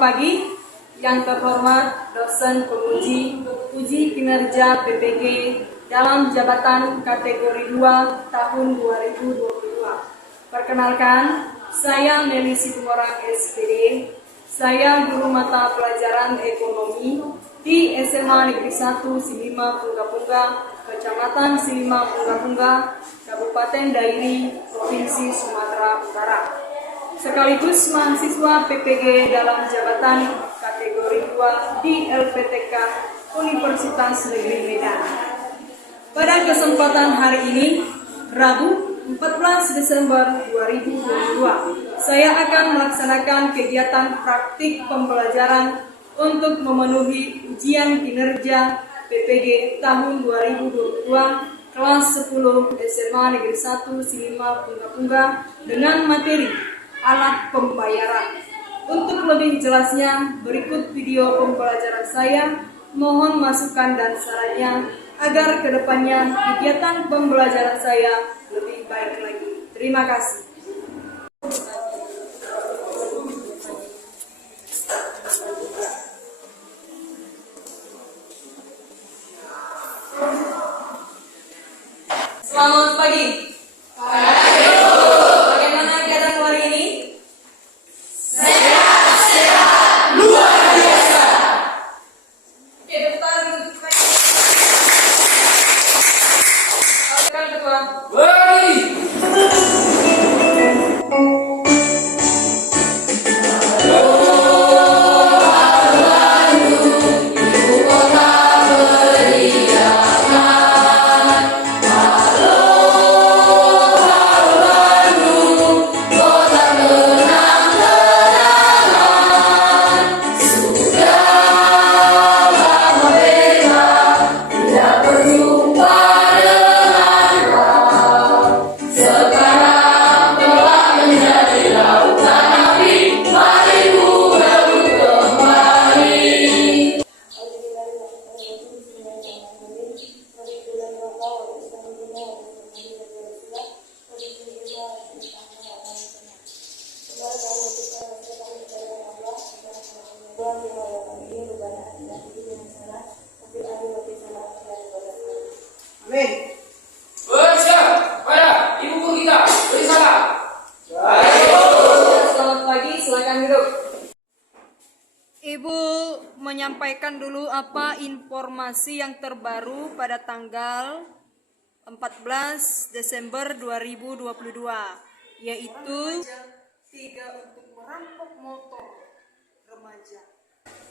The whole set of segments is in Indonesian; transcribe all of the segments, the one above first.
pagi, yang terhormat dosen penguji uji kinerja PPG dalam jabatan kategori 2 tahun 2022. Perkenalkan, saya Nelly Situmorang SPD. Saya guru mata pelajaran ekonomi di SMA Negeri 1 Silima Pungga-Pungga, Kecamatan Silima Pungga-Pungga, Kabupaten Dairi, Provinsi Sumatera Utara. Sekaligus mahasiswa PPG dalam jabatan kategori 2 di LPTK Universitas Negeri Medan. Pada kesempatan hari ini, Rabu 14 Desember 2022, saya akan melaksanakan kegiatan praktik pembelajaran untuk memenuhi ujian kinerja PPG tahun 2022 kelas 10 SMA Negeri 1 Silima Pungga-Pungga dengan materi alat pembayaran. Untuk lebih jelasnya, berikut video pembelajaran saya. Mohon masukan dan sarannya agar kedepannya kegiatan pembelajaran saya lebih baik lagi. Terima kasih. Selamat pagi. Amin. Bersiap pada ibu guru kita. Beri salam. Selamat pagi, silakan duduk. Ibu menyampaikan dulu apa informasi yang terbaru pada tanggal 14 Desember 2022, yaitu 3 untuk merampok motor remaja.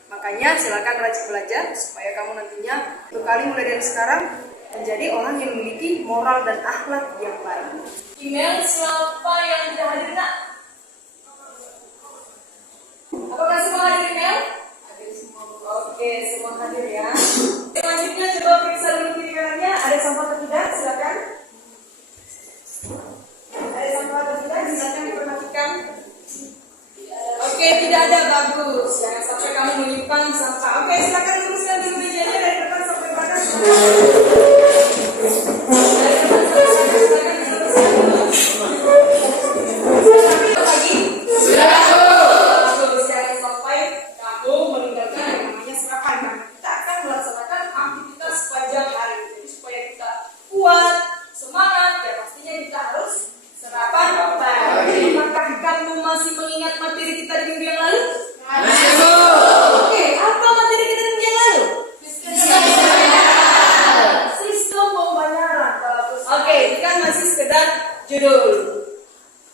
Makanya silakan rajin belajar supaya kamu nantinya untuk kali mulai dari sekarang menjadi orang yang memiliki moral dan akhlak yang baik. Email siapa yang tidak hadir, Nak? Apakah semua hadir email? Hadir semua. Oke, semua hadir ya. Selanjutnya coba periksa dulu kiri kanannya, ada sampah atau tidak? Silakan. Ada sampah atau tidak? Silakan diperhatikan. Oke, tidak ada, bagus. Jangan sampai kamu menyimpan sampah. Oke, silakan teruskan di mejanya dari depan sampai belakang. Judul.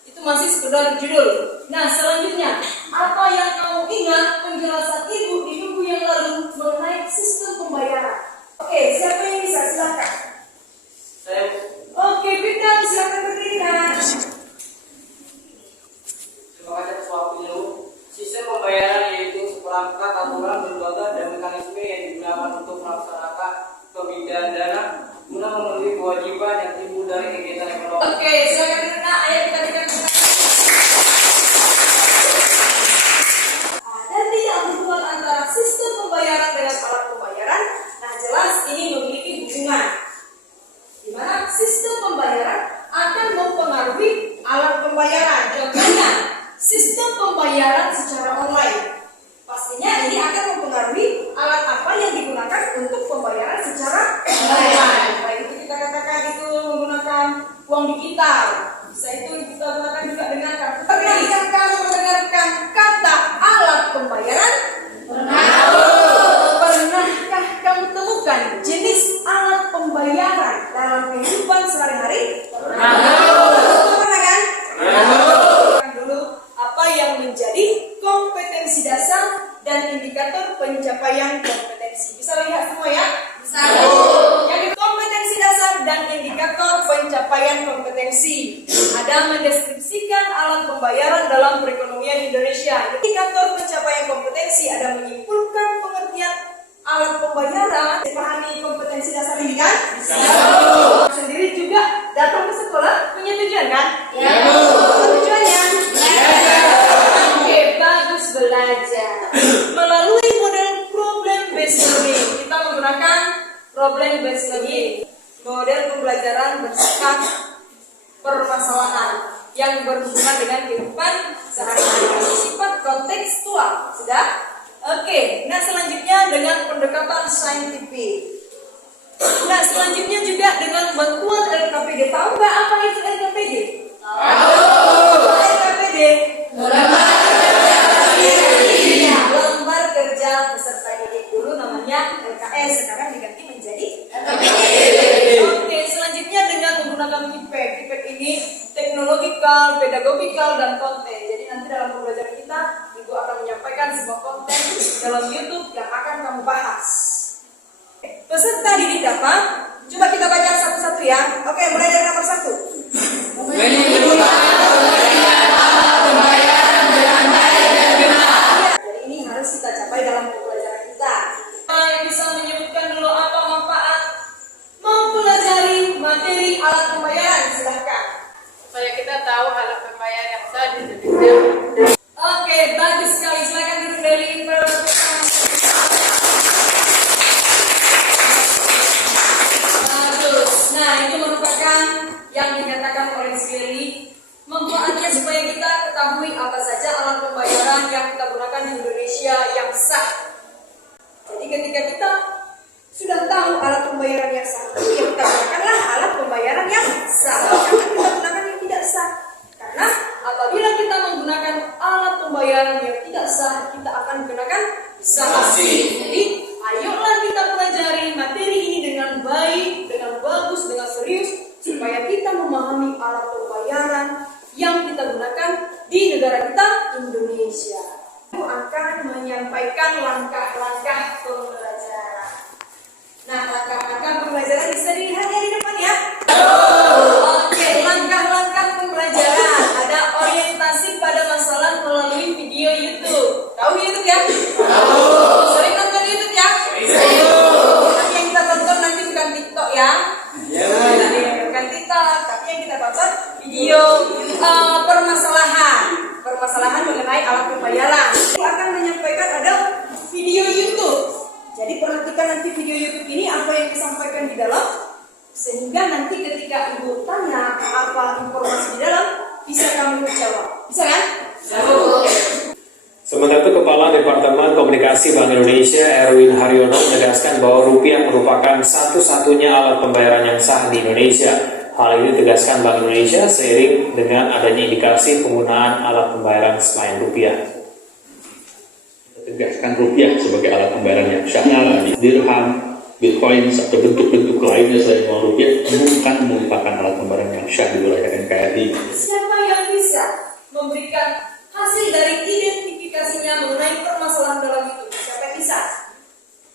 Itu masih sekedar judul. Nah, selanjutnya, apa yang kamu ingat penjelasan ibu di minggu yang lalu mengenai sistem pembayaran? Oke, siapa yang bisa? Silakan. Saya. Oke, Bintang, silakan berdiri. Terima kasih atas waktunya, Bu. Sistem pembayaran yaitu seperangkat aturan, lembaga dan mekanisme yang digunakan untuk melaksanakan pembinaan dana guna memenuhi kewajiban yang timbul dari kegiatan ekonomi. Oke, silakan Rina. Ayo kita dengar. Ada tidak hubungan antara sistem pembayaran dengan alat pembayaran? Nah, jelas ini memiliki hubungan. Di mana sistem pembayaran akan mempengaruhi alat pembayaran. Contohnya, sistem pembayaran secara online. ini akan mempengaruhi alat apa yang digunakan untuk pembayaran secara online. Baik itu kita katakan itu menggunakan uang digital, bisa itu kita gunakan juga dengan kartu. Pernahkah kamu mendengarkan kata alat pembayaran? Pernahkah kamu temukan jenis alat pembayaran dalam kehidupan sehari-hari? Pernah kan? Dulu apa yang menjadi kompetensi dasar dan indikator pencapaian kompetensi. Bisa lihat semua ya? Bisa. Yang kompetensi dasar dan indikator pencapaian kompetensi. Ada mendeskripsikan alat pembayaran dalam perekonomian Indonesia. Indikator pencapaian kompetensi ada menyimpulkan pengertian alat pembayaran. Dipahami kompetensi dasar ini kan? Bisa. Sendiri juga datang ke sekolah punya tujuan kan? Ya. Apa tujuannya? Oke, bagus belajar. Melalui model problem based learning, kita menggunakan problem based learning, model pembelajaran bersifat permasalahan yang berhubungan dengan kehidupan sehari-hari, bersifat kontekstual. Sudah? Oke, nah selanjutnya dengan pendekatan saintifik. Nah selanjutnya juga dengan bantuan LKPD. Tahu nggak apa itu LKPD? Tahu. LKPD? Lembar kerja peserta didik. Dulu namanya LKS, sekarang diganti menjadi LKPD. Oke, selanjutnya dengan menggunakan KIPEK. KIPEK ini teknologikal, pedagogikal, dan konten. Jadi nanti dalam pembelajaran kita, Ibu akan menyampaikan sebuah konten dalam YouTube yang akan kamu bahas. Peserta didik dapat, coba kita baca satu-satu ya. Oke, mulai dari nomor 1. Jadi ini harus kita capai dalam pembelajaran kita. Yang bisa menyebutkan dulu apa manfaat mempelajari materi alat pembayaran, silahkan. Supaya kita tahu alat pembayaran yang sah di Indonesia. Oke, bagus sekali. Silakan duduk dari bagus. Nah, itu merupakan yang dinyatakan oleh Siri. Manfaatnya supaya kita ketahui apa saja alat pembayaran yang kita gunakan di Indonesia yang sah. Jadi ketika kita sudah tahu alat pembayaran yang sah, yang kita gunakanlah alat pembayaran yang sah. Jangan kita gunakan yang tidak sah. Karena apabila kita menggunakan alat pembayaran yang tidak sah, kita akan menggunakan sanksi. Jadi, ayolah kita pelajari materi ini dengan baik, dengan bagus, dengan serius, supaya kita memahami alat pembayaran yang kita gunakan di negara kita, Indonesia. Aku akan menyampaikan langkah-langkah pembelajaran. Nah, langkah-langkah pembelajaran bisa dilihatnya di depan ya. Oke, langkah-langkah pembelajaran. Ada orientasi pada masalah melalui video YouTube. Tahu YouTube ya? Tahu. Sering nonton YouTube ya? Tapi yang kita tonton nanti bukan TikTok ya? Bukan TikTok, tapi yang kita tonton video permasalahan mengenai alat pembayaran. Aku akan menyampaikan ada video YouTube. Jadi perhatikan nanti video YouTube ini apa yang disampaikan di dalam, sehingga nanti ketika Ibu tanya apa informasi di dalam, bisa kamu jawab. Bisa kan? Sementara itu, Kepala Departemen Komunikasi Bank Indonesia Erwin Haryono menegaskan bahwa rupiah merupakan satu-satunya alat pembayaran yang sah di Indonesia. Hal ini ditegaskan Bank Indonesia seiring dengan adanya indikasi penggunaan alat pembayaran selain rupiah. Tegaskan rupiah sebagai alat pembayaran yang sah. Dirham, bitcoin, atau bentuk-bentuk lainnya selain uang rupiah bukan merupakan alat pembayaran yang sah di wilayah NKRI. Siapa yang bisa memberikan hasil dari identifikasinya mengenai permasalahan dalam itu? Siapa yang bisa?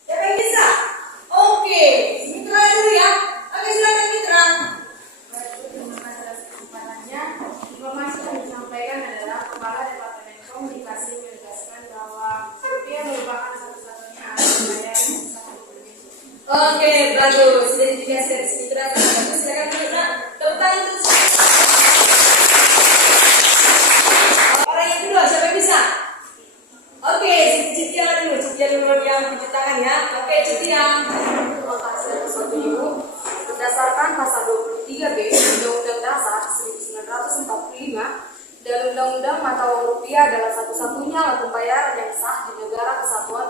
Siapa yang bisa? Oke, Mitra dulu ya. Oke, silakan Mitra. Terima kasih atas kesempatannya. Informasi yang disampaikan adalah Kepala Departemen Komunikasi menegaskan bahwa rupiah merupakan satu-satunya alat pembayaran yang sah di Indonesia. Oke, bagus. Identifikasi dari Mitra. Silakan dulu. Nah, tepuk tangan untuk orang yang kedua, siapa yang bisa? Oke, Citia dulu yang cuci tangan ya. Oke, Citia. Terima kasih atas waktu Ibu. Berdasarkan pasal 23B Undang-Undang Dasar 1945 dan Undang-Undang Mata Uang Rupiah adalah satu-satunya alat pembayaran yang sah di negara kesatuan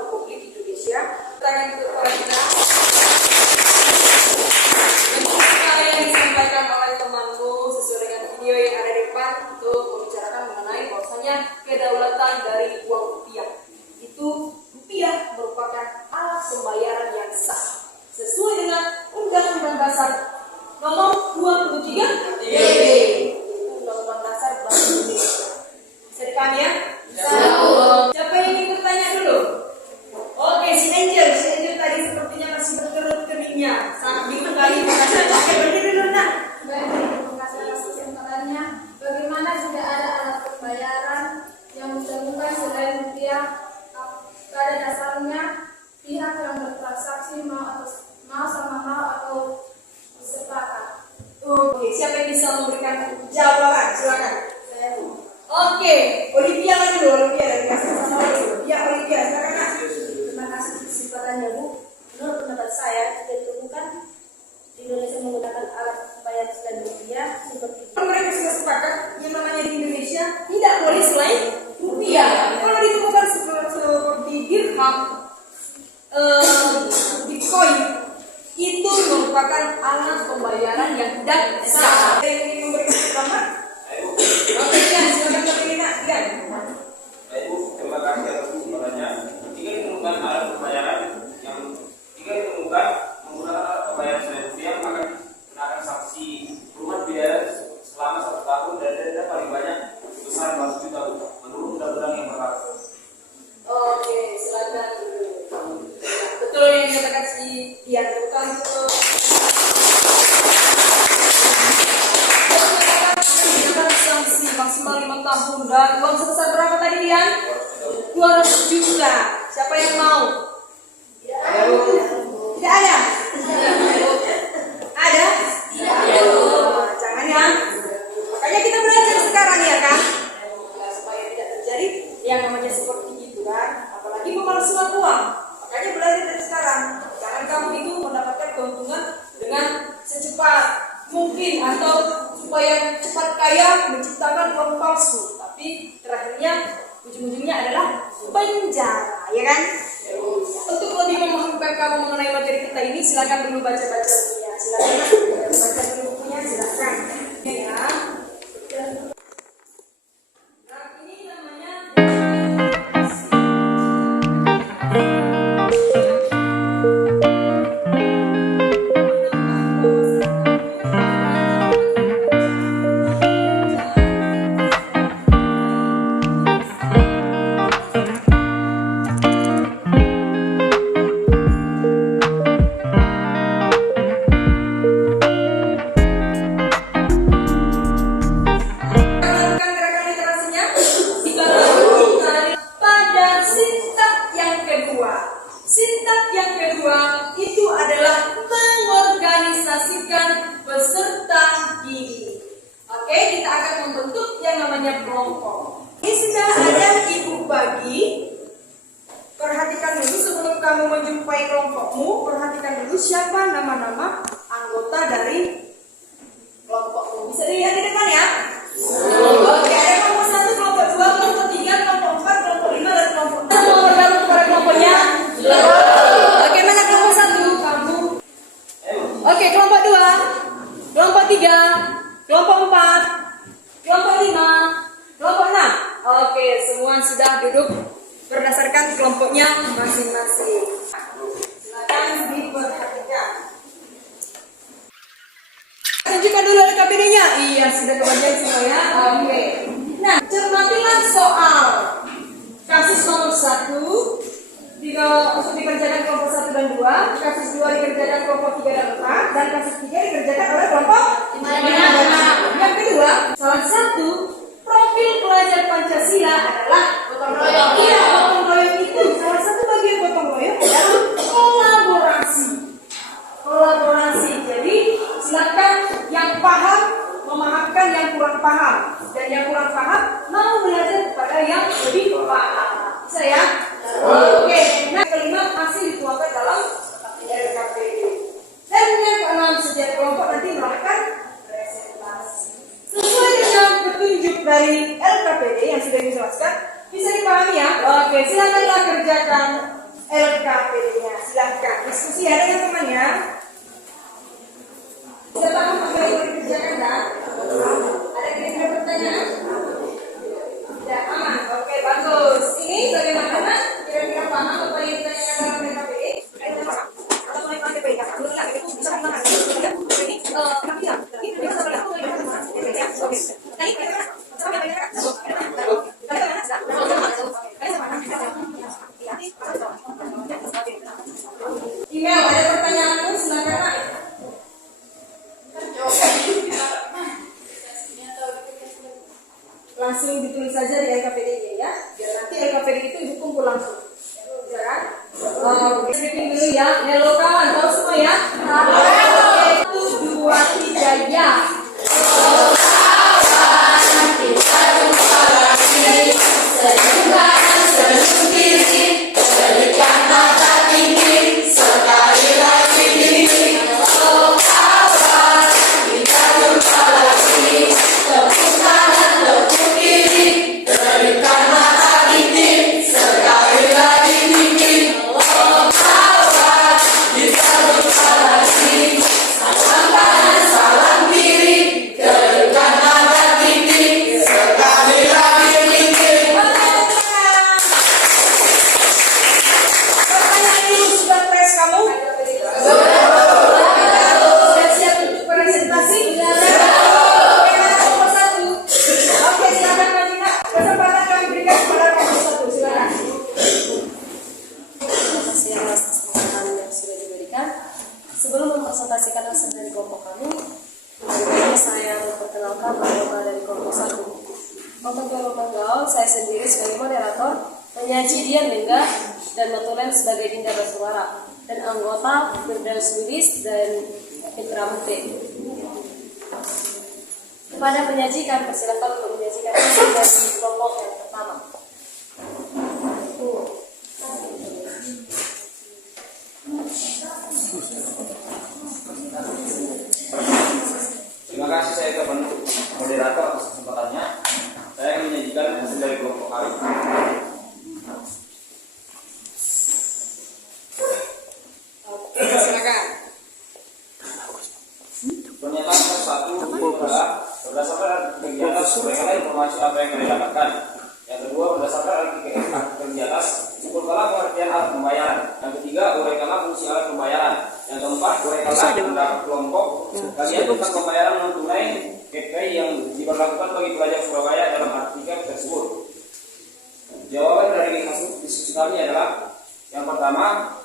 dari uang rupiah. Itu rupiah merupakan alat pembayaran yang sah sesuai dengan Undang-Undang Dasar Nomor 23 DB. Undang-Undang Dasar Bank Indonesia. Bisa dipahami ya? Siapa yang ingin bertanya dulu? Oke, si Angel tadi sepertinya masih berkerut keningnya. Sangat bingung kali bahasa. Oke, berdiri dulu nak. Baik, terima kasih atas kesempatannya. Bagaimana jika ada alat pembayaran yang ditemukan selain rupiah? Pada dasarnya, pihak yang bertransaksi mau sama mau atau sepakat. Oke, siapa yang bisa memberikan jawaban? Silakan. Saya Oke, Olivia lagi dulu. Olivia dari kasih sama dulu. Ya, Olivia, silakan nak. Terima kasih kesempatannya Bu. Menurut pendapat saya, jika ditemukan di Indonesia menggunakan alat pembayaran selain rupiah seperti Mereka sudah sepakat yang namanya di Indonesia tidak boleh selain rupiah. Kalau ditemukan seperti dirham, Bitcoin, itu merupakan alat pembayaran yang tidak sah. Ada yang ingin memberikan pertama? Oke, ya, silakan berdiri nak. Ya. Baik Bu, terima kasih atas kesempatannya. Jika ditemukan alat pembayaran menggunakan alat pembayaran selain rupiah, maka dikenakan sanksi kurungan biaya selama 1 tahun dan denda paling banyak sebesar 200 juta Bu, menurut undang-undang yang berlaku. Oke, silakan. Betul yang dikatakan si Dian, bukan betul. Sanksi maksimal 5 tahun dan uang sebesar berapa tadi Dian? 200 juta. Siapa yang mau? Tidak ada? Ada? Jangan ya. Makanya kita belajar sekarang ya kan? Supaya tidak terjadi yang namanya seperti itu kan. Apalagi pemalsuan uang. Makanya belajar dari sekarang. Jangan kamu itu mendapatkan keuntungan dengan secepat mungkin atau supaya cepat kaya menciptakan uang palsu. Tapi terakhirnya ujung-ujungnya adalah penjara, ya kan? Untuk lebih memahamkan kamu mengenai materi kita ini, silakan dulu baca-baca bukunya. Silakan baca dulu bukunya, silakan. Ya. Nah, ini namanya gerakan literasinya. Pada sintak yang kedua. Sintak yang kedua itu adalah mengorganisasikan peserta didik. Oke, kita akan membentuk yang namanya kelompok. Ini sudah ada Ibu bagi. Perhatikan dulu sebelum kamu menjumpai kelompokmu, perhatikan dulu siapa nama-nama anggota dari kelompokmu. Bisa dilihat di depan ya? Oke, ada kelompok 1, kelompok 2, kelompok 3, kelompok 4, kelompok 5, dan kelompok 6. Mau bergabung kepada kelompoknya? Oke, mana kelompok 1? Kamu. Oke, kelompok 2, kelompok 3, kelompok 4, kelompok 5, kelompok 6. Oke, semua sudah duduk berdasarkan kelompoknya masing-masing. Silakan diperhatikan. Tunjukkan dulu LKPD-nya. Iya, sudah kebagian semua ya. Oke. Nah, cermatilah soal kasus nomor 1 untuk dikerjakan kelompok 1 dan 2, kasus 2 dikerjakan kelompok 3 dan 4, dan kasus 3 dikerjakan oleh kelompok 5. Yang kedua, salah satu profil pelajar Pancasila adalah gotong royong. Iya, gotong royong itu salah satu bagian gotong royong adalah kolaborasi. Jadi silakan yang paham memahamkan yang kurang paham, dan yang kurang paham mau belajar kepada yang lebih paham. Bisa ya? Oke. Nah, kelima masih dituangkan dalam LKPD. Dan yang keenam, setiap kelompok nanti melakukan presentasi sesuai dengan petunjuk dari LKPD yang sudah dijelaskan. Bisa dipahami ya? Oke, silakanlah kerjakan LKPD-nya. Silakan diskusi ya dengan temannya. Sudah paham apa yang boleh dikerjakan kan? Ada kira-kira pertanyaan? Tidak aman. Oke, bagus. penyaji Dian Mengga dan notulen sebagai Dinda Bersuara, dan anggota Firdaus Lubis dan Fitra Mute. Kepada penyaji kami persilakan untuk menyajikan isi dari kelompok yang pertama. Terima kasih saya kepada moderator atas kesempatannya. Saya akan menyajikan hasil dari kelompok kami. Oke, silakan. Pernyataan nomor 1 adalah berdasarkan kegiatan uraikan informasi apa yang didapatkan. Yang kedua, berdasarkan arti atas simpulkanlah pengertian alat pembayaran. Yang ketiga, uraikanlah fungsi alat pembayaran. Yang keempat, uraikanlah pendapat kelompok kajian tentang pembayaran non tunai KPI yang diberlakukan bagi pelajar Surabaya dalam artikel tersebut. Jawaban dari hasil diskusi kami adalah yang pertama,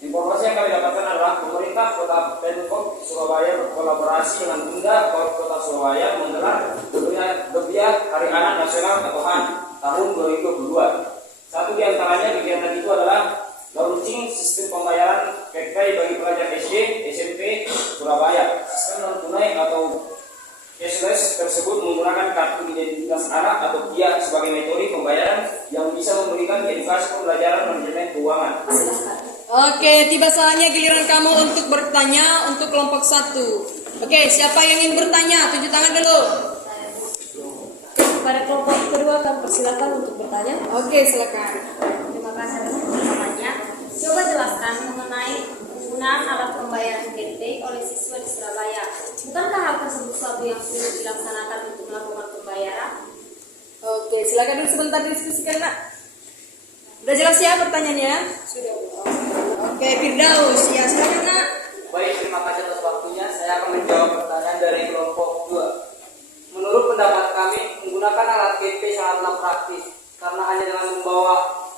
informasi yang kami dapatkan adalah pemerintah Kota Pemkot Surabaya berkolaborasi dengan Bunda Kota Surabaya menggelar Gebiar Hari Anak Nasional atau HAN tahun 2022. Satu di antaranya kegiatan itu adalah launching sistem pembayaran KPI bagi pelajar SD, SMP Surabaya. Sistem non tunai atau cashless tersebut menggunakan kartu identitas anak atau KIA sebagai metode pembayaran yang bisa memberikan edukasi pembelajaran manajemen keuangan. Oke, tiba saatnya giliran kamu untuk bertanya untuk kelompok 1. Oke, siapa yang ingin bertanya? Tunjuk tangan dulu. Kepada kelompok kedua kami persilakan untuk bertanya. Oke, silakan. Terima kasih atas pertanyaannya. Coba jelaskan mengenai penggunaan alat pembayaran GPay oleh siswa di Surabaya. Bukankah hal tersebut suatu yang sulit dilaksanakan untuk melakukan pembayaran? Oke, silakan dulu sebentar diskusikan, Nak. Udah jelas ya pertanyaannya? Sudah. Oke, Firdaus. Ya, silakan, Nak. Baik, terima kasih atas waktunya. Saya akan menjawab pertanyaan dari kelompok 2. Menurut pendapat kami, menggunakan alat GPay sangatlah praktis karena hanya dengan membawa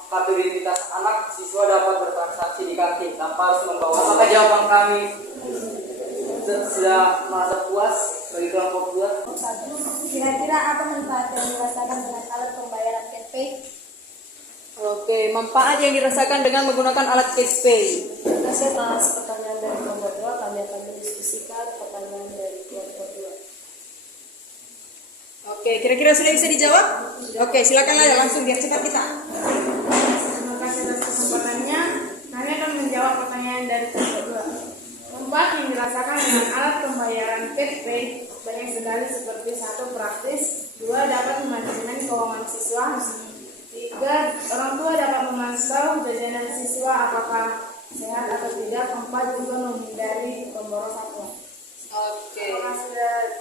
kartu identitas anak, siswa dapat bertransaksi di kantin tanpa harus membawa. Apakah jawaban kami sudah merasa puas bagi kelompok 2? Kira-kira apa manfaat yang dirasakan dengan alat pembayaran GPay? Oke, manfaat yang dirasakan dengan menggunakan alat GPay. Terima kasih atas pertanyaan dari kelompok 2. Kami akan mendiskusikan pertanyaan dari kelompok 2. Oke, kira-kira sudah bisa dijawab? Oke, silakan aja langsung biar cepat kita. Terima kasih atas kesempatannya. Kami akan menjawab pertanyaan dari kelompok 2. Manfaat yang dirasakan dengan alat pembayaran GPay banyak sekali seperti 1. Praktis, 2. Dapat memanajemen keuangan siswa, 3. Orang tua dapat memantau jajanan siswa apakah sehat atau tidak, 4. Juga menghindari pemborosan uang. Oke. Terima kasih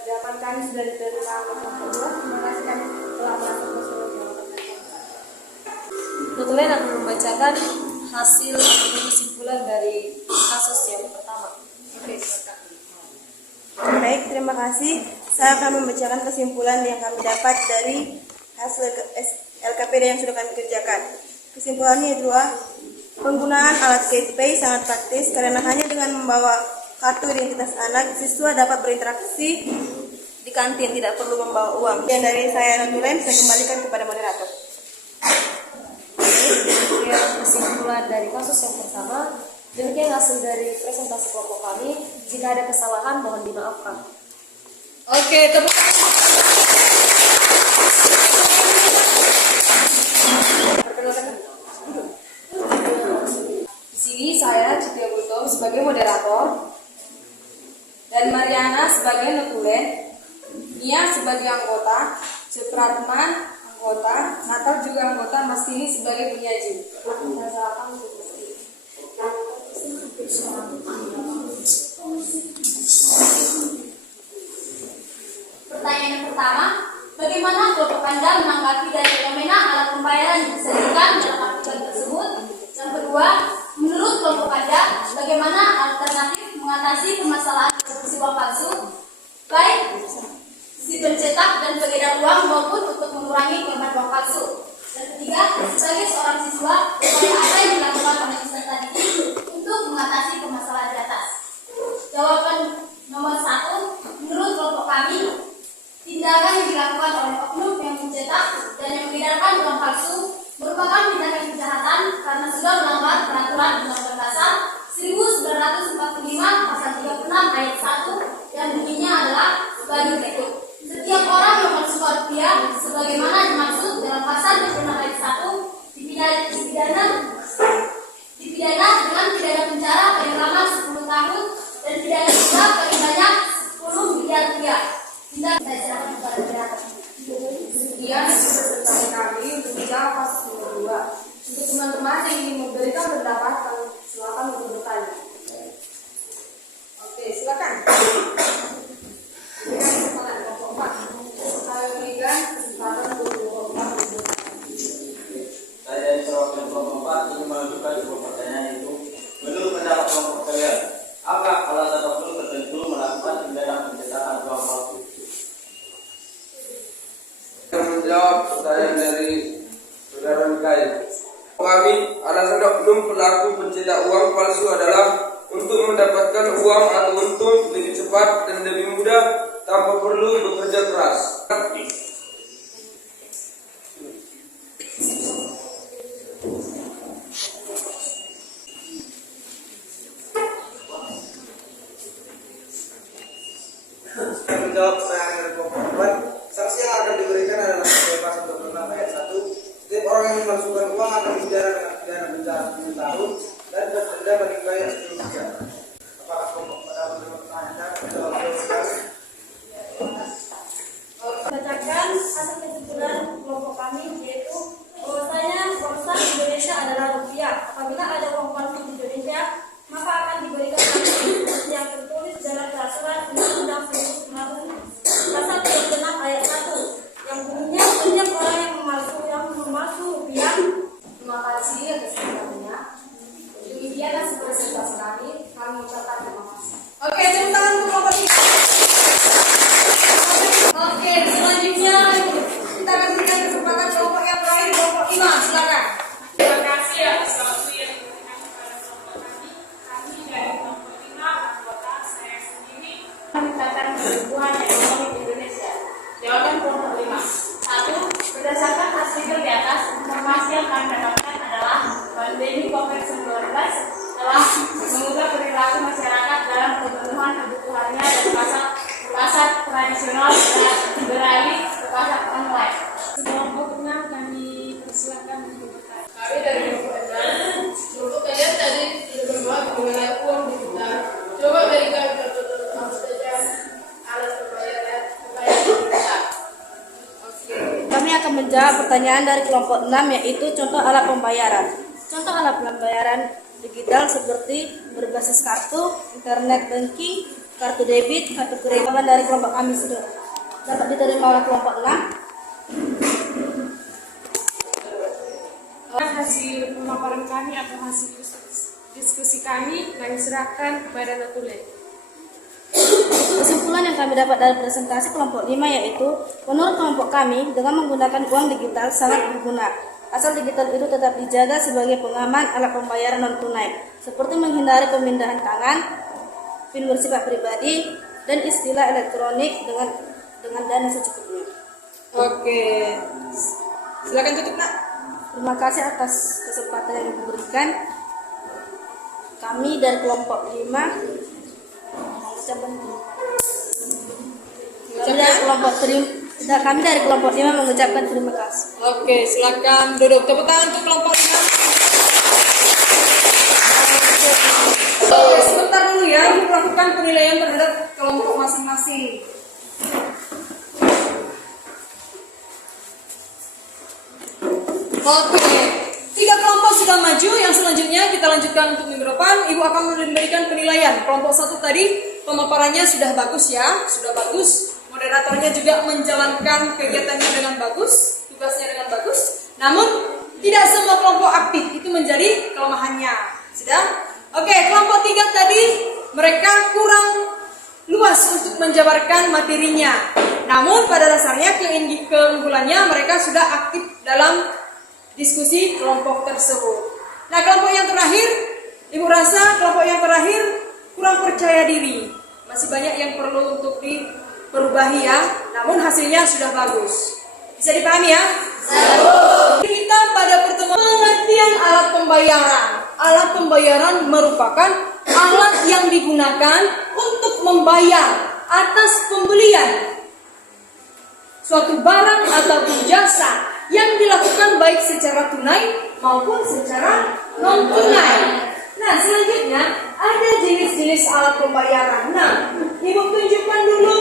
jawaban kami sudah diterima oleh kelompok 2. Terima kasih kami telah masuk ke seluruh jawaban. Notulen akan membacakan hasil atau kesimpulan dari kasus yang pertama. Oke, silakan. Baik, terima kasih. Saya akan membacakan kesimpulan yang kami dapat dari hasil LKPD yang sudah kami kerjakan. Kesimpulannya adalah penggunaan alat GPay sangat praktis karena hanya dengan membawa kartu identitas anak, siswa dapat berinteraksi di kantin, tidak perlu membawa uang. Dan dari saya notulen, saya kembalikan kepada moderator. Demikian kesimpulan dari kasus yang pertama. Demikian hasil dari presentasi kelompok kami. Jika ada kesalahan, mohon dimaafkan. Oke, tepuk tangan. Perkenalkan. Di sini saya Citya Gultom sebagai moderator dan Mariana sebagai notulen, Nia sebagai anggota, Supratman anggota, Natal juga anggota, Mas Tini sebagai penyaji. Saya silakan untuk Mas Tini. Pertanyaan yang pertama, bagaimana kelompok Anda menanggapi dari fenomena alat pembayaran yang disajikan dalam artikel tersebut? Yang kedua, menurut kelompok Anda, bagaimana alternatif mengatasi permasalahan eksekusi uang palsu, baik si pencetak dan pengedar uang maupun untuk mengurangi korban uang palsu? Dan ketiga, sebagai seorang siswa, upaya apa yang dilakukan oleh peserta didik untuk mengatasi permasalahan di atas? Jawaban nomor 1, menurut kelompok kami, tindakan yang dilakukan oleh oknum yang mencetak dan yang mengedarkan uang palsu merupakan tindakan dipidana dengan pidana penjara paling lama 10 tahun dan pidana denda paling banyak 10 miliar rupiah. Kita serahkan kepada penjara. Sekian presentasi kami untuk bicara kasus nomor 2. Untuk teman-teman yang ingin memberikan pendapat, silakan untuk bertanya. Oke, silakan. Berikan kesempatan kelompok 4. Saya berikan kesempatan untuk kelompok 4 untuk bertanya. Saya dari perwakilan kelompok 4 ingin mengajukan sebuah pertanyaan, yaitu menurut pendapat kelompok kalian, apa alasan oknum tertentu melakukan tindakan pencetakan uang palsu? Menjawab pertanyaan dari saudara Mikael. Kami, alasan oknum pelaku pencetak uang palsu adalah untuk mendapatkan uang atau untung lebih cepat dan lebih mudah tanpa perlu bekerja keras. Menjawab pertanyaan dari kelompok 4, sanksi yang akan diberikan adalah pasal 26 ayat 1. Setiap orang yang memasukkan uang akan dipidana dengan pidana penjara 10 tahun dan denda paling banyak 10 miliar. Apakah kelompok pada menerima pertanyaan dan menjawab Bacakan hasil kesimpulan kelompok kami, yaitu bahwasanya uang Indonesia adalah rupiah. Apabila ada uang palsu di Indonesia, maka akan diberikan sanksi seperti yang tertulis dalam peraturan Undang-Undang 1996 Pasal 36 ayat 1 yang bunyinya setiap orang yang memalsu rupiah. Terima kasih atas pertanyaannya. Demikianlah presentasi kami ucapkan terima kasih. Oke, tepuk tangan untuk kelompok 3. Oke, selanjutnya kita akan berikan kesempatan kelompok yang terakhir, kelompok 5. Silakan. Terima kasih atas waktu yang diberikan kepada kelompok kami. Kami dari kelompok 5, anggota saya sendiri, meningkatkan pertumbuhan ekonomi di Indonesia. Jawaban kelompok 5. 1. Berdasarkan hasil di atas, informasi yang kami dapatkan adalah pandemi COVID-19 telah mengubah perilaku masyarakat dalam pemenuhan kebutuhannya dari pasar tradisional dan beralih ke pasar online. Kelompok 6 kami persilakan untuk bertanya. Kami dari kelompok 6, kelompok kalian tadi sudah berbahas mengenai uang digital. Coba berikan contoh apa saja alat pembayaran digital. Kami akan menjawab pertanyaan dari kelompok 6, yaitu contoh alat pembayaran. Contoh alat pembayaran digital seperti berbasis kartu, internet banking, kartu debit, kartu kredit. Dari kelompok kami sudah dapat diterima oleh kelompok 6. Hasil pemaparan kami atau hasil diskusi kami serahkan kepada Natule. Kesimpulan yang kami dapat dari presentasi kelompok 5, yaitu menurut kelompok kami, dengan menggunakan uang digital sangat berguna. Asal digital itu tetap dijaga sebagai pengaman alat pembayaran non tunai, seperti menghindari pemindahan tangan, PIN bersifat pribadi, dan istilah elektronik dengan dana secukupnya. Oke, silakan tutup, Nak. Terima kasih atas kesempatan yang diberikan. Kami dari kelompok 5 kami dari kelompok 5 mengucapkan terima kasih. Oke, silakan duduk. Tepuk tangan untuk kelompok 5. Oke, sebentar dulu ya, Ibu melakukan penilaian terhadap kelompok masing-masing. Oke, 3 kelompok sudah maju. Yang selanjutnya kita lanjutkan untuk minggu depan. Ibu akan memberikan penilaian. Kelompok 1 tadi pemaparannya sudah bagus ya, sudah bagus. Moderatornya juga menjalankan kegiatannya dengan bagus, tugasnya dengan bagus. Namun tidak semua kelompok aktif, itu menjadi kelemahannya. Sudah? Oke, kelompok 3 tadi mereka kurang luas untuk menjabarkan materinya. Namun pada dasarnya keunggulannya mereka sudah aktif dalam diskusi kelompok tersebut. Nah, kelompok yang terakhir, Ibu rasa kelompok yang terakhir kurang percaya diri. Masih banyak yang perlu untuk diperubahi ya. Namun hasilnya sudah bagus. Bisa dipahami ya? Kita pada pertemuan pengertian alat pembayaran. Alat pembayaran merupakan alat yang digunakan untuk membayar atas pembelian suatu barang ataupun jasa yang dilakukan baik secara tunai maupun secara non tunai. Nah, selanjutnya ada jenis-jenis alat pembayaran. Nah, Ibu tunjukkan dulu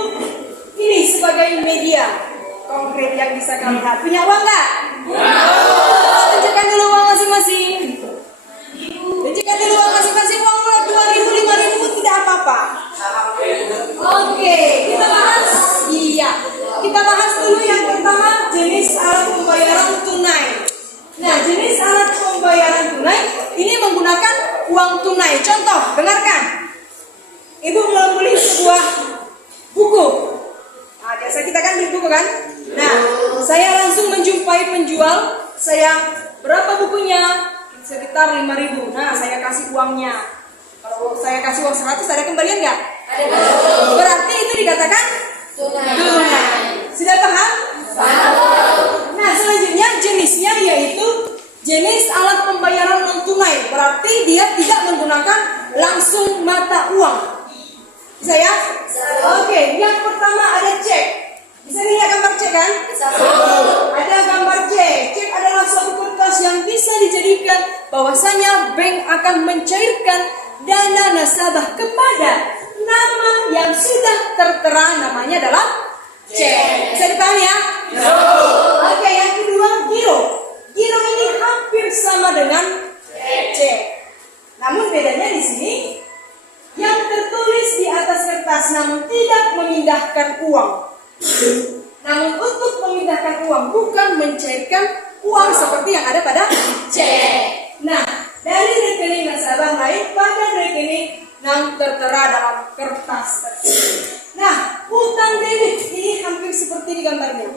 ini sebagai media konkret yang bisa kami lihat. Punya uang nggak? Tunjukkan dulu uang masing-masing. Tunjukkan dulu uang masing-masing. Uang mulai 2.000, 5.000 tidak apa-apa. Oke, kita bahas. Iya, kita bahas dulu yang pertama jenis alat pembayaran tunai. Nah, jenis alat pembayaran tunai ini menggunakan uang tunai. Contoh, dengarkan. Ibu membeli sebuah buku. Nah, biasa kita kan beli buku kan? Nah, saya langsung menjumpai penjual. Saya, berapa bukunya? Sekitar 5.000. Nah, saya kasih uangnya. Kalau saya kasih uang 100, ada kembalian nggak? Berarti itu dikatakan tunai. Sudah paham? Nah, selanjutnya jenisnya yaitu jenis alat pembayaran non tunai. Berarti dia tidak menggunakan langsung mata uang. Bisa ya? Oke, yang pertama ada cek. Bisa dilihat gambar cek kan? Ada gambar cek. Cek adalah suatu kertas yang bisa dijadikan bahwasanya bank akan mencairkan dana nasabah kepada nama yang sudah tertera, namanya adalah cek. Bisa dipahami ya? Oke, yang kedua giro. Giro ini hampir sama dengan cek. Namun bedanya di sini yang tertulis di atas kertas namun tidak memindahkan uang. Namun untuk memindahkan uang, bukan mencairkan uang seperti yang ada pada cek. Nah, dari rekening nasabah lain pada rekening yang tertera dalam kertas tersebut. Nah, utang debit ini hampir seperti di gambarnya.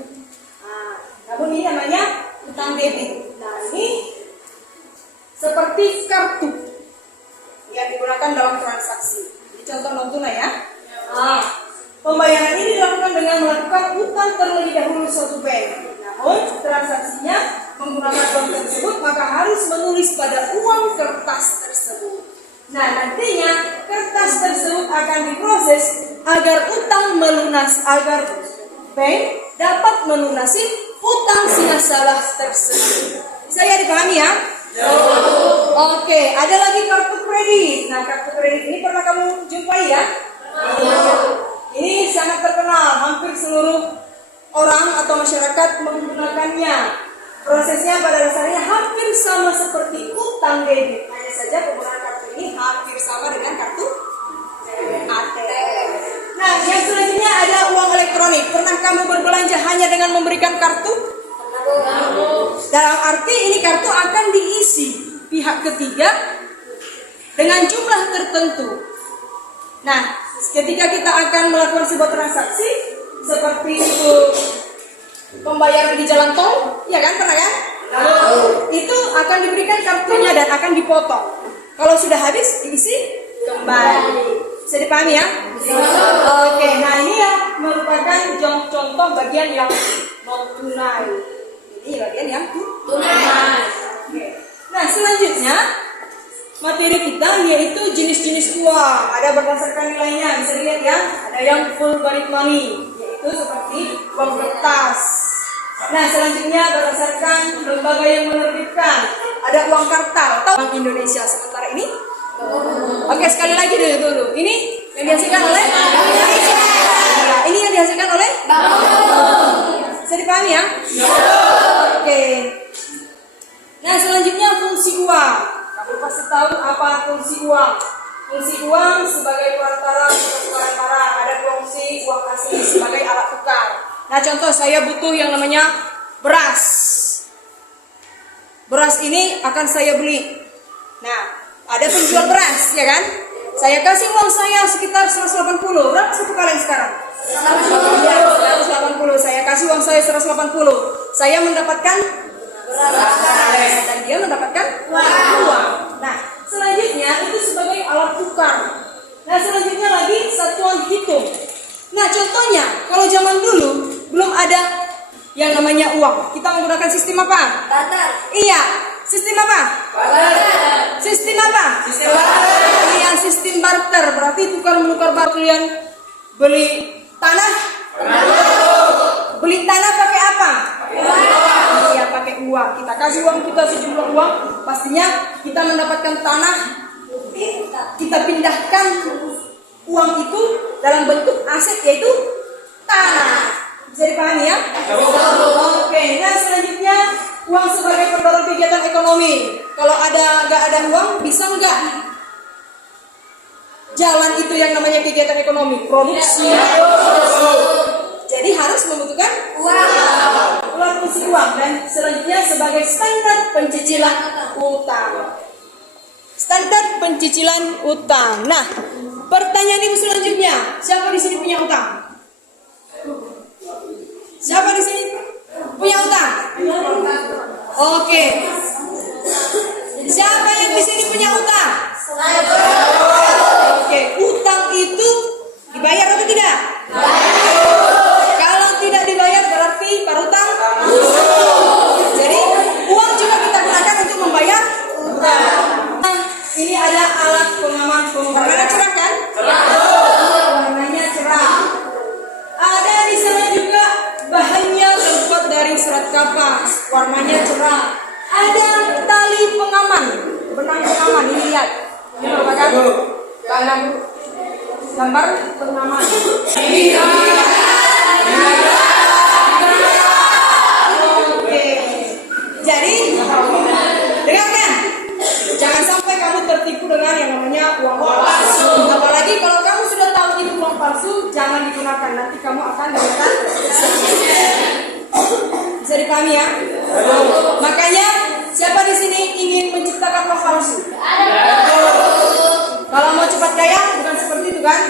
Nah, namun ini namanya utang debit. Nah, ini seperti kartu yang digunakan dalam transaksi. Ini contoh non tunai ya. Nah, pembayaran ini dilakukan dengan melakukan utang terlebih dahulu suatu bank. Namun transaksinya menggunakan bank tersebut maka harus menulis pada uang kertas tersebut. Nah, nantinya kertas tersebut akan diproses agar utang melunas, agar bank dapat melunasi utang si nasabah tersebut. Saya dipahami ya? Oke, ada lagi kartu kredit. Nah, kartu kredit ini pernah kamu jumpai ya? Ini sangat terkenal, hampir seluruh orang atau masyarakat menggunakannya. Prosesnya pada dasarnya hampir sama seperti utang debit. Hanya saja penggunaan kartu ini hampir sama dengan kartu ATM. Nah, yang selanjutnya ada uang elektronik. Pernah kamu berbelanja hanya dengan memberikan kartu? Dalam arti ini kartu akan diisi pihak ketiga dengan jumlah tertentu. Nah, ketika kita akan melakukan sebuah transaksi seperti itu, pembayaran di jalan tol, ya kan, pernah kan? Itu akan diberikan kartunya dan akan dipotong. Kalau sudah habis diisi kembali. Bisa dipahami ya? Oke, nah ini ya merupakan contoh bagian yang non tunai. Ini bagian yang tunai. Oke. Nah, selanjutnya materi kita yaitu jenis-jenis uang. Ada berdasarkan nilainya, bisa dilihat ya. Ada yang full balik money, yaitu seperti uang kertas. Nah, selanjutnya berdasarkan lembaga yang menerbitkan. Ada uang kartal, atau Bank Indonesia. Sementara ini, oke, sekali lagi dulu. Ini yang dihasilkan oleh Bank Indonesia. Ya, ini yang dihasilkan oleh Bank. Bisa dipahami ya? Oke. Nah, selanjutnya fungsi uang. Kamu pasti tahu apa fungsi uang. Fungsi uang sebagai perantara pertukaran barang. Ada fungsi uang asli sebagai alat tukar. Nah, contoh saya butuh yang namanya beras. Beras ini akan saya beli. Nah, ada penjual beras, ya kan? Saya kasih uang saya sekitar 180. Berapa satu kaleng sekarang? 180. Saya kasih uang saya 180. Saya mendapatkan beras dan dia mendapatkan uang. Nah, selanjutnya itu sebagai alat tukar. Nah, selanjutnya lagi satuan hitung. Nah, contohnya kalau zaman dulu belum ada yang namanya uang. Kita menggunakan sistem apa? Barter. Iya. Sistem apa? Barter. Sistem apa? Sistem barter. Iya, sistem barter. Berarti tukar menukar barter. Kalian beli tanah? Beli tanah pakai apa? Iya, pakai uang. Kita kasih uang kita sejumlah uang, pastinya kita mendapatkan tanah, kita pindahkan uang itu dalam bentuk aset yaitu tanah. Bisa dipahami ya? Oke, nah selanjutnya uang sebagai pendorong kegiatan ekonomi. Kalau nggak ada uang, bisa nggak jalan itu yang namanya kegiatan ekonomi, produksi? Jadi harus membutuhkan uang, fungsi uang. Dan selanjutnya sebagai standar pencicilan utang. Standar pencicilan utang. Nah, pertanyaan ibu selanjutnya, siapa di sini punya utang? Siapa di sini punya utang? Oke. Siapa yang di sini punya utang? Oke, utang itu dibayar atau tidak? Kalau tidak dibayar berarti berutang. Jadi uang juga kita gunakan untuk membayar utang. Nah, ini ada alat pengaman pengukur. Warnanya cerah kan? Warnanya cerah. Ada di sana juga bahannya terbuat dari serat kapas. Warnanya cerah. Ada tali pengaman, benang pengaman. Ini lihat. Ini merupakan gambar pengaman. Oke. Jadi dengarkan, jangan sampai kamu tertipu dengan yang namanya uang palsu. Apalagi kalau kamu sudah tahu itu uang palsu, jangan digunakan. Nanti kamu akan dapatkan bisa dipahami ya? Makanya siapa di sini ingin menciptakan uang palsu? Kalau mau cepat kaya bukan seperti itu kan?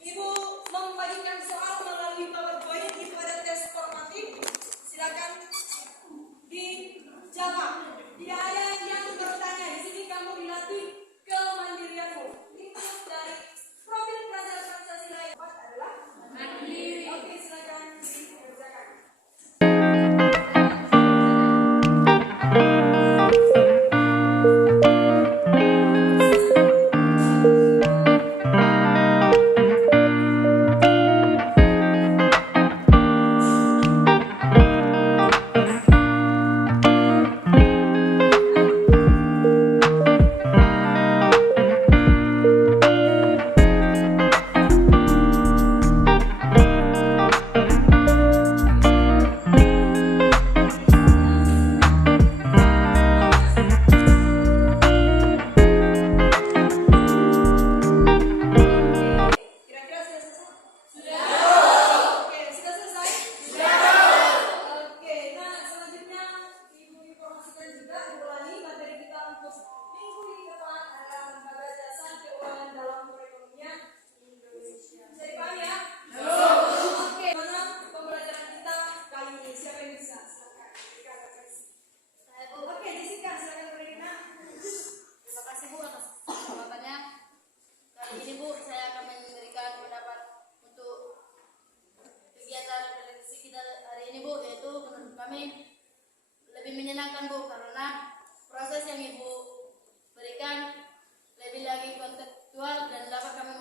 Ibu membagikan soal melalui PowerPoint. Itu ada tes formatif. Silakan dijawab. Tidak ada yang bertanya. Di sini kamu dilatih kemandirianmu. Itu dari profil pelajar Pancasila yang adalah mandiri. Oke, silakan dikerjakan. Kira-kira sudah selesai? Sudah. Oke, sudah selesai? Sudah. Oke, nah selanjutnya Ibu informasikan juga ulangi materi kita untuk minggu ini depan adalah lembaga jasa keuangan dalam perekonomian Indonesia. Bisa dipahami ya? Oke, mana pembelajaran kita kali ini? Siapa yang bisa? Silakan berikan referensi. Oke, Jessica, silakan Rina. Terima kasih Bu atas jawabannya. Kali ini Bu, saya akan memberikan pendapat untuk kegiatan redaksi kita hari ini Bu, yaitu menurut kami lebih menyenangkan Bu, karena proses yang Ibu berikan lebih lagi kontekstual dan dapat kami